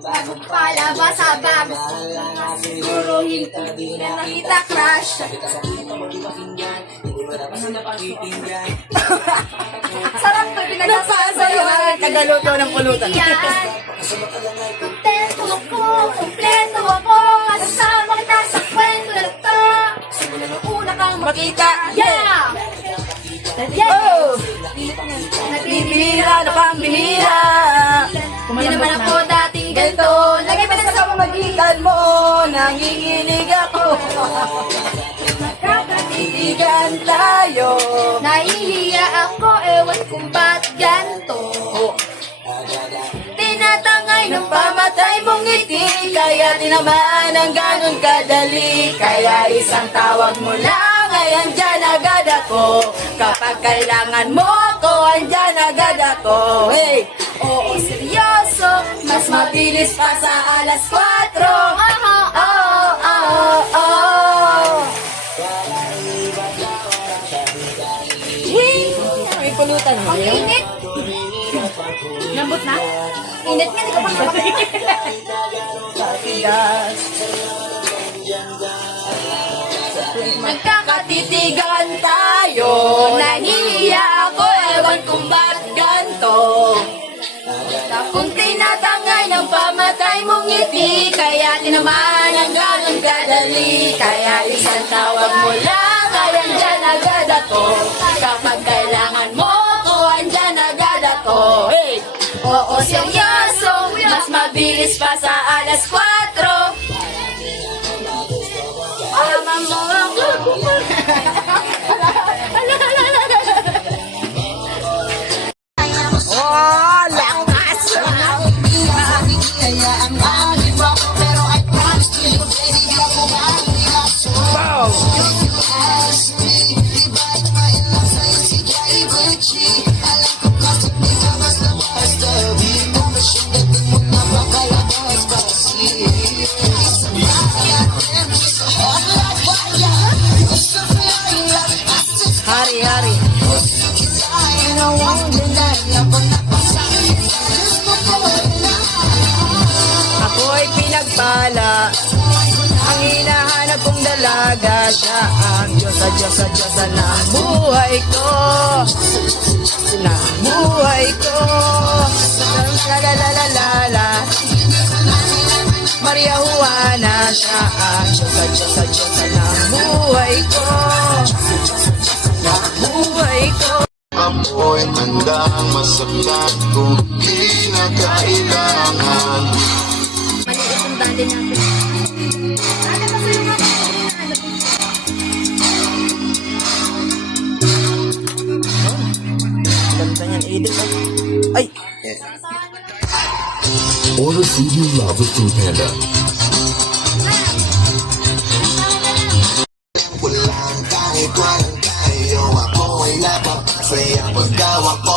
Bago palabas sa bag. Siguro hindi na nakita crush. Sarap to, pinagpasa yun. Kagaluto ng pulutan. Kontento ako, kompleto ako. Kasama kita sa kwento na ito. Simula nung una kang makita. Yeah! Oh! Bibihira na pang bihira. Hindi naman ako dating ganito. Lagi pa sa Pamamagitan mo, nanginginig ako. Magkakatitigan tayo. Nahihiya ako, ewan kung ba't ganito. Tinatangay ng Pamatay mong ngiti, kaya tinamaan ang ganun kadali. Kaya isang tawag mo lang, ay andyan agad ako. Kapag kailangan mo ako, andyan agad ako. Hey! oo, seryoso. Mas mabilis pa sa alas 4. Aha, Oh, oh, oh. May pulutan mo. ang init. Lambot na? Init nga, di ka pa Patigas. Nagkakatitigan tayo. Nahihiya ako, ewan kung ba't ganto. Kung tinatangay ng pamatay mong ngiti, kaya tinamaan ang ganun kadali. Kaya isang tawag mo lang, ay andyan agad ako. Kapag kailangan mo ako, andyan agad ako. Hey! oo, seryoso. Mas mabilis pa sa alas 4. Tama mo ako. Oh, lakas! Wow! Hari-hari. Ako'y pinagpala. Ang hinahanap kong dalaga, siya ang Diyosa, Diyosa, Diyosa ng buhay ko. Ng buhay ko. La la la la la la. Maria Juana, siya ang Diyosa, Diyosa, Diyosa ng buhay ko. Ng buhay ko. Ako'y handang masaktan kung di na kailangan. Maliit ang bali natin. Ate, pasuyo nga ako. Ganda niyan, edit. Ay! Order food you love with Food Panda. Walang kahit walang kayo, ako ay napapasaya pagkawa ko